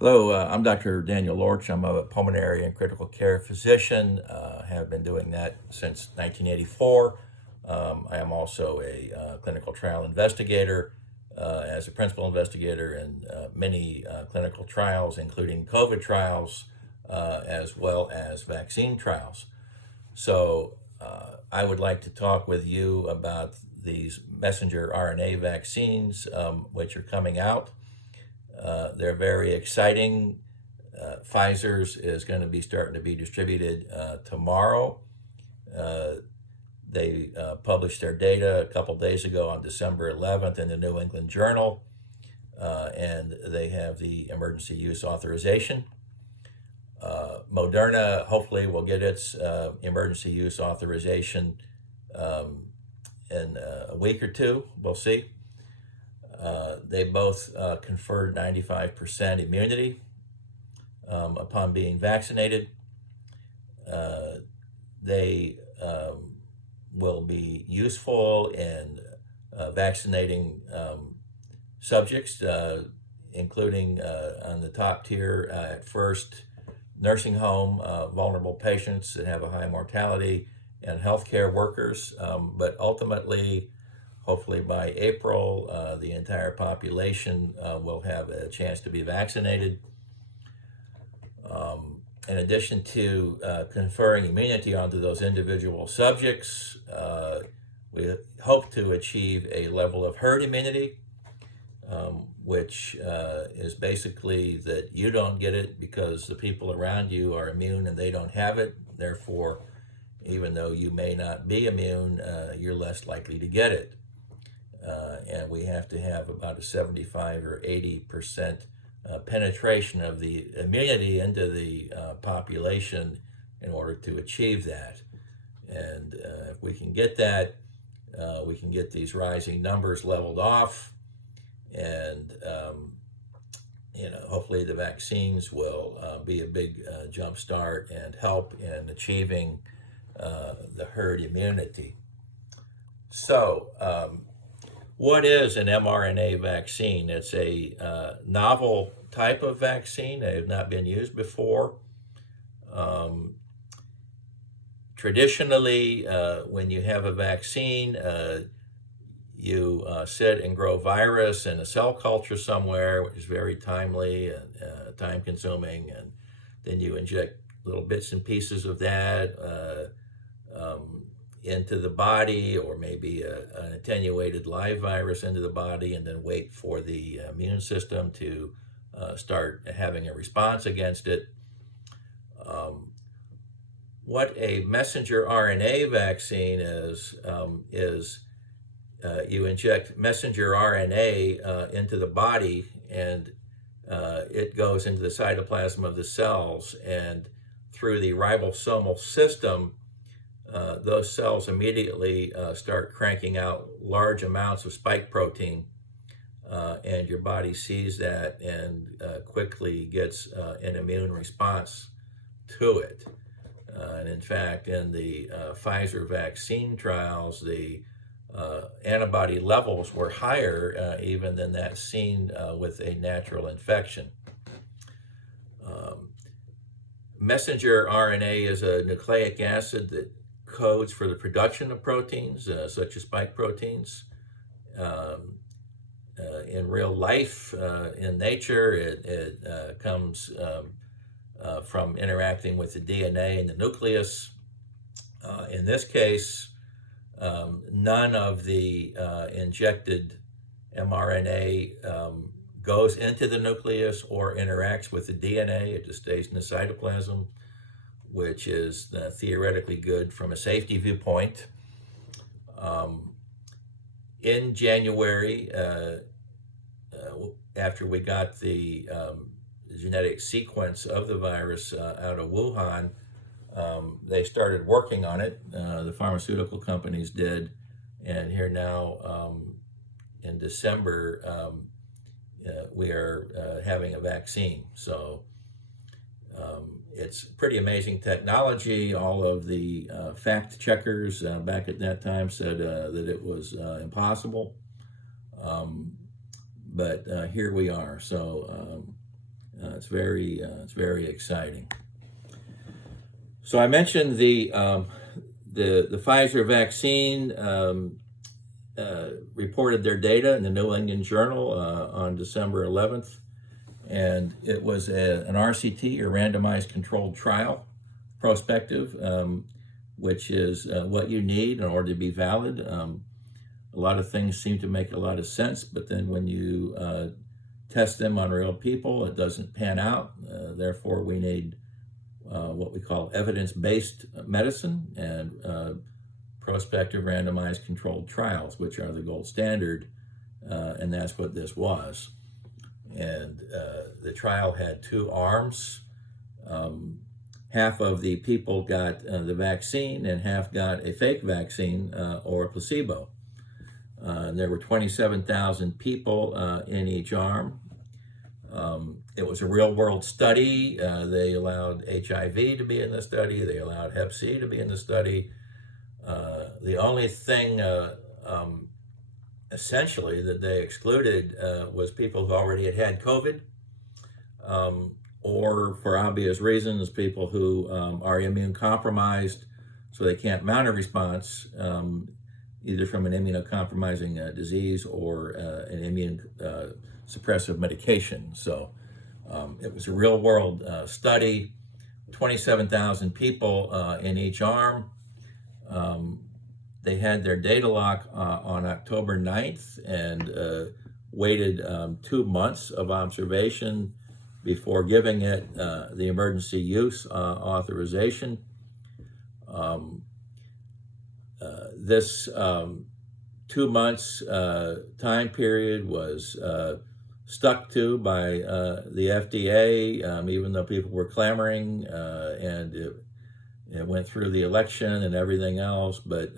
Hello, I'm Dr. Daniel Lorch. I'm a pulmonary and critical care physician. Have been doing that since 1984. I am also a clinical trial investigator as a principal investigator in many clinical trials, including COVID trials, as well as vaccine trials. So I would like to talk with you about these messenger RNA vaccines, which are coming out. They're very exciting. Pfizer's is going to be starting to be distributed tomorrow. Uh, they published their data a couple days ago on December 11th in the New England Journal, and they have the emergency use authorization. Moderna hopefully will get its emergency use authorization um, in a week or two. We'll see. They both conferred 95% immunity upon being vaccinated. Uh, they will be useful in vaccinating subjects, including on the top tier at first, nursing home, vulnerable patients that have a high mortality, and healthcare workers. But ultimately, hopefully by April, the entire population will have a chance to be vaccinated. In addition to conferring immunity onto those individual subjects, we hope to achieve a level of herd immunity, which is basically that you don't get it because the people around you are immune and they don't have it. Therefore, even though you may not be immune, you're less likely to get it. And we have to have about a 75 or 80% penetration of the immunity into the population in order to achieve that. And if we can get that, we can get these rising numbers leveled off, and hopefully the vaccines will be a big jump start and help in achieving the herd immunity. So, what is an mRNA vaccine? It's a novel type of vaccine. They have not been used before. Um, Traditionally, when you have a vaccine, you sit and grow virus in a cell culture somewhere, which is very timely and time consuming, and then you inject little bits and pieces of that into the body, or maybe an attenuated live virus into the body, and then wait for the immune system to start having a response against it. What a messenger RNA vaccine is you inject messenger RNA into the body, and it goes into the cytoplasm of the cells, and through the ribosomal system, those cells immediately start cranking out large amounts of spike protein, and your body sees that and quickly gets an immune response to it. And in fact, in the Pfizer vaccine trials, the antibody levels were higher even than that seen with a natural infection. Um, Messenger RNA is a nucleic acid that codes for the production of proteins, such as spike proteins. Um, in real life, in nature, it comes from interacting with the DNA in the nucleus. In this case, none of the injected mRNA goes into the nucleus or interacts with the DNA. It just stays in the cytoplasm, which is theoretically good from a safety viewpoint. In January, after we got the genetic sequence of the virus out of Wuhan, they started working on it. The pharmaceutical companies did, and here now in December, we are having a vaccine. So it's pretty amazing technology. All of the fact checkers back at that time said that it was impossible. But here we are. So It's very exciting. So I mentioned the Pfizer vaccine reported their data in the New England Journal on December 11th, and it was an RCT, or randomized controlled trial, prospective, which is what you need in order to be valid. A lot of things seem to make a lot of sense, but then when you test them on real people, it doesn't pan out. Therefore, we need what we call evidence-based medicine and prospective randomized controlled trials, which are the gold standard, and that's what this was. And the trial had two arms. Half of the people got the vaccine and half got a fake vaccine or a placebo. There were 27,000 people in each arm. It was a real-world study. They allowed HIV to be in the study. They allowed Hep C to be in the study. The only thing, essentially, that they excluded was people who already had COVID, or, for obvious reasons, people who are immune compromised, so they can't mount a response, either from an immunocompromising disease or an immune suppressive medication. So it was a real-world study, 27,000 people in each arm. They had their data lock on October 9th and waited 2 months of observation before giving it the emergency use authorization. This 2 months time period was stuck to by the FDA, even though people were clamoring, and it went through the election and everything else, but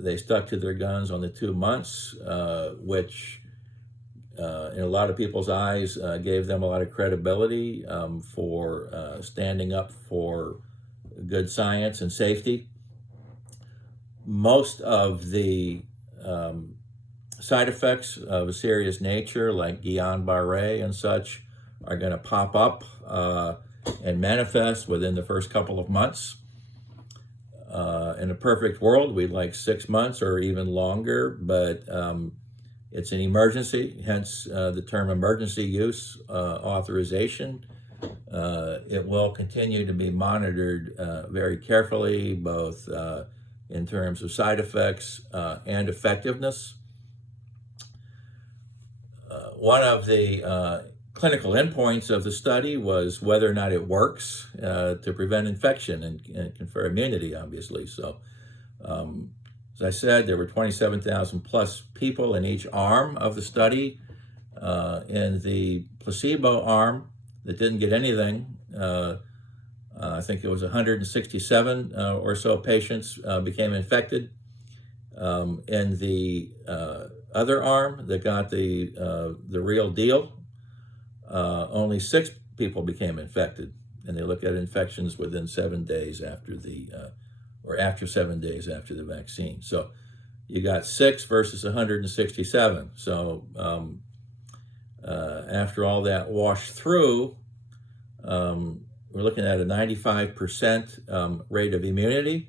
they stuck to their guns on the 2 months, which in a lot of people's eyes gave them a lot of credibility for standing up for good science and safety. Most of the side effects of a serious nature, like Guillain-Barré and such, are going to pop up and manifest within the first couple of months. In a perfect world, we'd like 6 months or even longer, but it's an emergency, hence the term emergency use authorization. It will continue to be monitored very carefully, both in terms of side effects and effectiveness. One of the clinical endpoints of the study was whether or not it works to prevent infection and confer immunity, obviously. So, as I said, there were 27,000 plus people in each arm of the study. In the placebo arm that didn't get anything, I think it was 167 or so patients became infected. In the other arm that got the real deal, only 6 people became infected, and they looked at infections within 7 days after after 7 days after the vaccine. So you got 6 versus 167. So after all that washed through, we're looking at a 95% rate of immunity,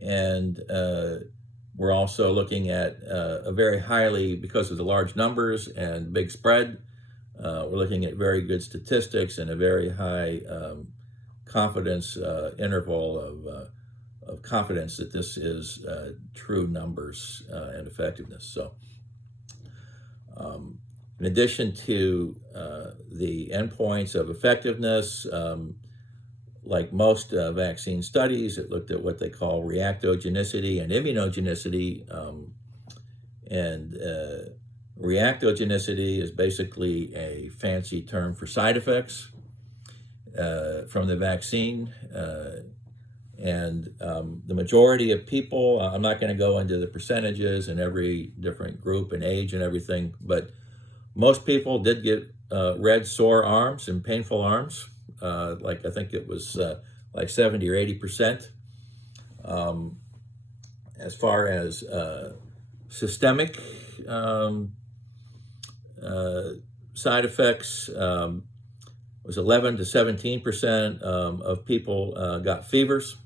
and we're also looking at a very highly, because of the large numbers and big spread, we're looking at very good statistics and a very high confidence interval of confidence that this is true numbers and effectiveness. So in addition to the endpoints of effectiveness, like most vaccine studies, it looked at what they call reactogenicity and immunogenicity. Reactogenicity is basically a fancy term for side effects from the vaccine. The majority of people, I'm not going to go into the percentages in every different group and age and everything, but most people did get red, sore arms and painful arms. Like I think it was like 70 or 80%. As far as systemic side effects was 11 to 17% of people got fevers.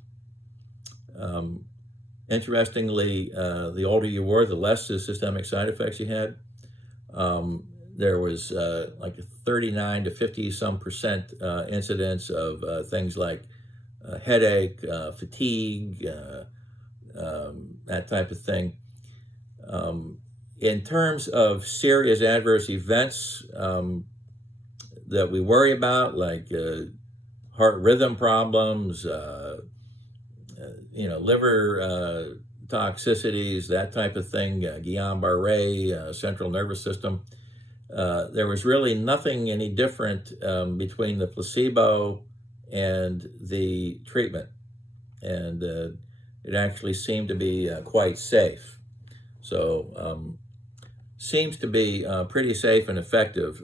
Interestingly, the older you were, the less the systemic side effects you had. There was like a 39 to 50 some percent incidence of things like headache, fatigue, that type of thing. In terms of serious adverse events that we worry about, like heart rhythm problems, liver toxicities, that type of thing, Guillain-Barré, central nervous system, there was really nothing any different between the placebo and the treatment. And it actually seemed to be quite safe. So seems to be pretty safe and effective.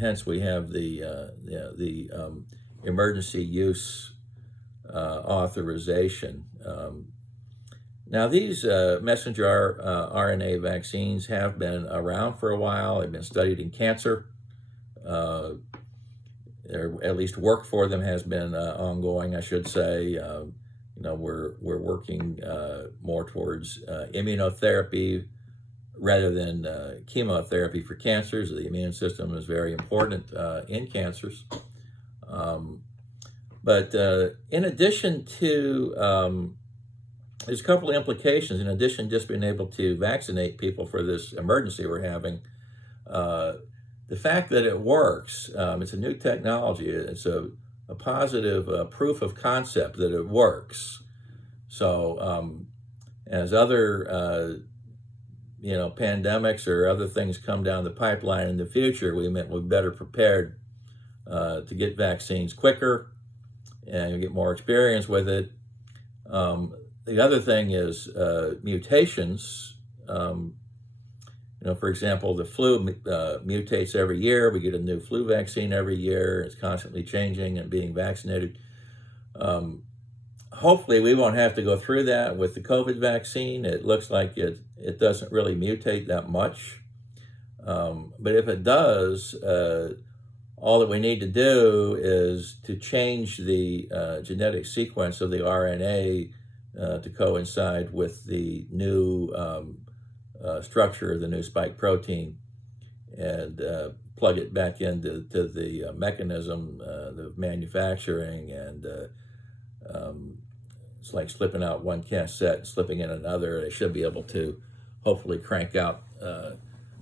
Hence, we have the emergency use authorization. Now, these messenger RNA vaccines have been around for a while. They've been studied in cancer. Or at least work for them has been ongoing, I should say. We're working more towards immunotherapy rather than chemotherapy for cancers. The immune system is very important in cancers. But in addition to, there's a couple of implications. In addition to just being able to vaccinate people for this emergency we're having, the fact that it works, it's a new technology. It's a positive proof of concept that it works. So as other pandemics or other things come down the pipeline in the future, we're better prepared to get vaccines quicker and get more experience with it. The other thing is mutations. For example, the flu mutates every year. We get a new flu vaccine every year. It's constantly changing and being vaccinated. Hopefully, we won't have to go through that with the COVID vaccine. It looks like it doesn't really mutate that much. But if it does, all that we need to do is to change the genetic sequence of the RNA to coincide with the new structure of the new spike protein and plug it back into the mechanism, the manufacturing, and it's like slipping out one cassette and slipping in another. They should be able to hopefully crank out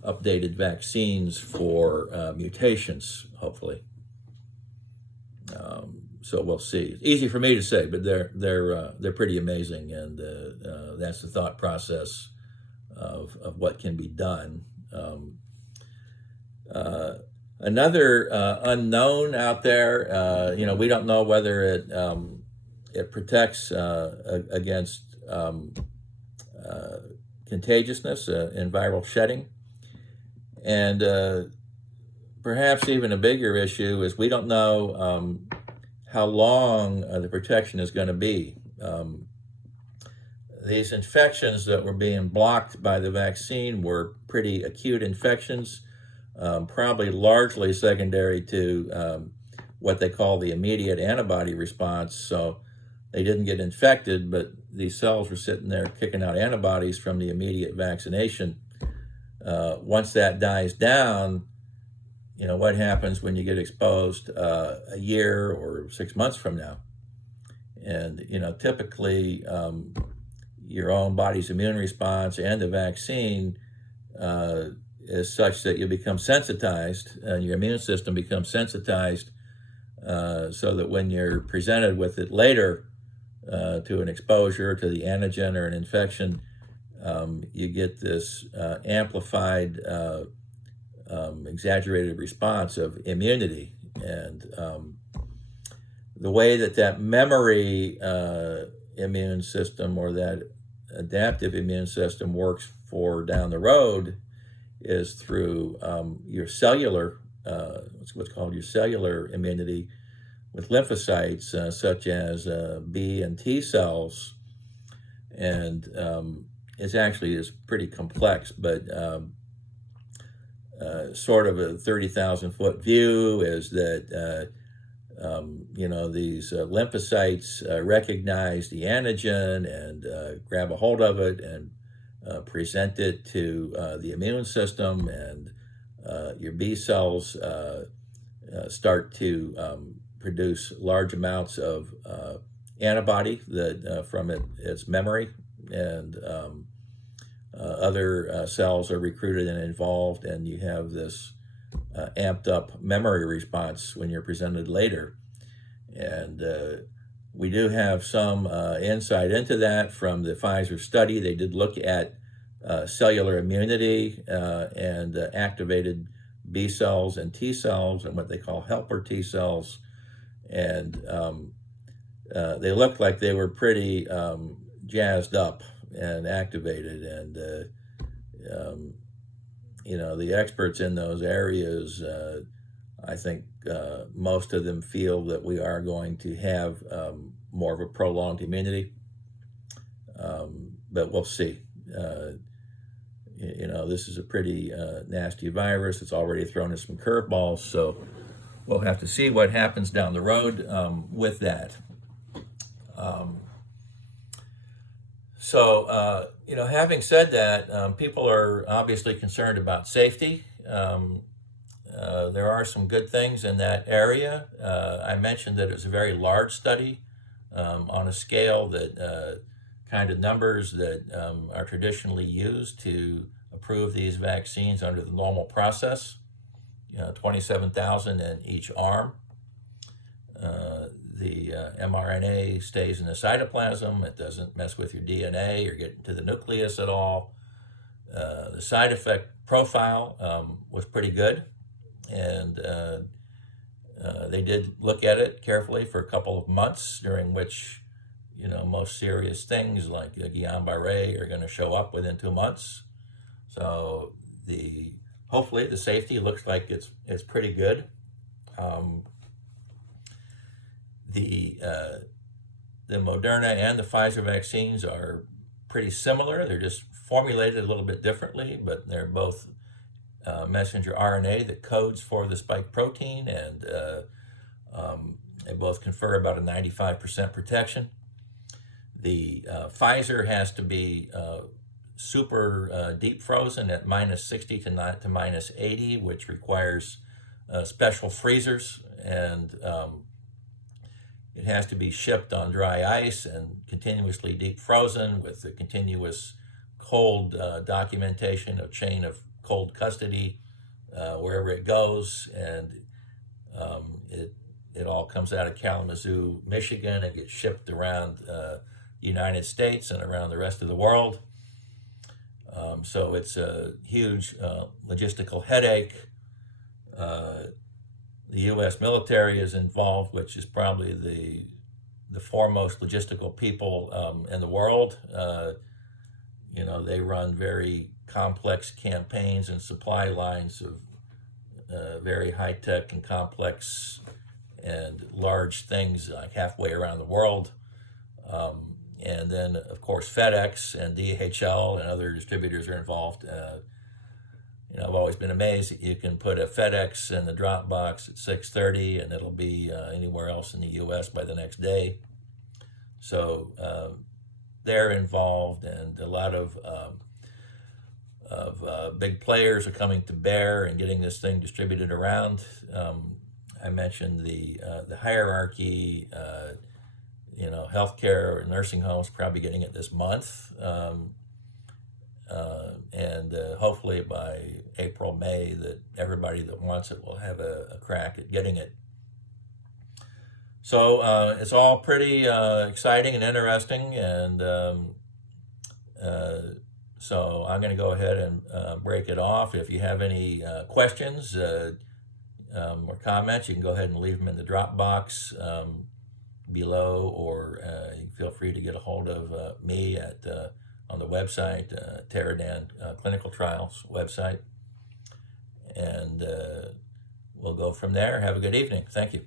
updated vaccines for mutations, hopefully. So we'll see. It's easy for me to say, but they're pretty amazing, and that's the thought process of what can be done. Another unknown out there, we don't know whether it protects against contagiousness in viral shedding. And perhaps even a bigger issue is we don't know how long the protection is going to be. These infections that were being blocked by the vaccine were pretty acute infections, probably largely secondary to what they call the immediate antibody response. So they didn't get infected, but these cells were sitting there kicking out antibodies from the immediate vaccination. Once that dies down, what happens when you get exposed a year or 6 months from now? And, typically your own body's immune response and the vaccine is such that you become sensitized and your immune system becomes sensitized so that when you're presented with it later to an exposure to the antigen or an infection, you get this amplified, exaggerated response of immunity. And the way that memory immune system or that adaptive immune system works for down the road is through your cellular, what's called your cellular immunity with lymphocytes such as B and T cells. And it actually is pretty complex, but sort of a 30,000-foot view is that these lymphocytes recognize the antigen and grab a hold of it and present it to the immune system, and your B cells start to produce large amounts of antibody that from its memory, and other cells are recruited and involved, and you have this amped up memory response when you're presented later. And we do have some insight into that from the Pfizer study. They did look at cellular immunity and activated B cells and T cells and what they call helper T cells. And they looked like they were pretty jazzed up and activated. And, the experts in those areas, I think most of them feel that we are going to have more of a prolonged immunity, but we'll see. This is a pretty nasty virus. It's already thrown us some curveballs, so we'll have to see what happens down the road with that. Having said that, people are obviously concerned about safety. There are some good things in that area. I mentioned that it was a very large study on a scale that kind of numbers that are traditionally used to approve these vaccines under the normal process. 27,000 in each arm. The mRNA stays in the cytoplasm. It doesn't mess with your DNA or get into the nucleus at all. The side effect profile was pretty good, and they did look at it carefully for a couple of months, during which most serious things like Guillain-Barré are going to show up within 2 months. So hopefully the safety looks like it's pretty good. The Moderna and the Pfizer vaccines are pretty similar. They're just formulated a little bit differently, but they're both messenger RNA that codes for the spike protein, and they both confer about a 95% protection. The Pfizer has to be super deep frozen at -60 to -80, which requires special freezers, and it has to be shipped on dry ice and continuously deep frozen with the continuous cold documentation of chain of cold custody wherever it goes, and it all comes out of Kalamazoo, Michigan, and gets shipped around the United States and around the rest of the world. So it's a huge logistical headache. The U.S. military is involved, which is probably the foremost logistical people in the world. They run very complex campaigns and supply lines of very high-tech and complex and large things like halfway around the world. And then, of course, FedEx and DHL and other distributors are involved. I've always been amazed that you can put a FedEx in the drop box at 6:30 and it'll be anywhere else in the U.S. by the next day. So they're involved, and a lot of big players are coming to bear and getting this thing distributed around. I mentioned the hierarchy. Healthcare, nursing homes probably getting it this month. And hopefully by April, May, that everybody that wants it will have a crack at getting it. So it's all pretty exciting and interesting, and so I'm going to go ahead and break it off. If you have any questions or comments, you can go ahead and leave them in the Dropbox below, or you feel free to get a hold of me on the website, Teradan Clinical Trials website, and we'll go from there. Have a good evening. Thank you.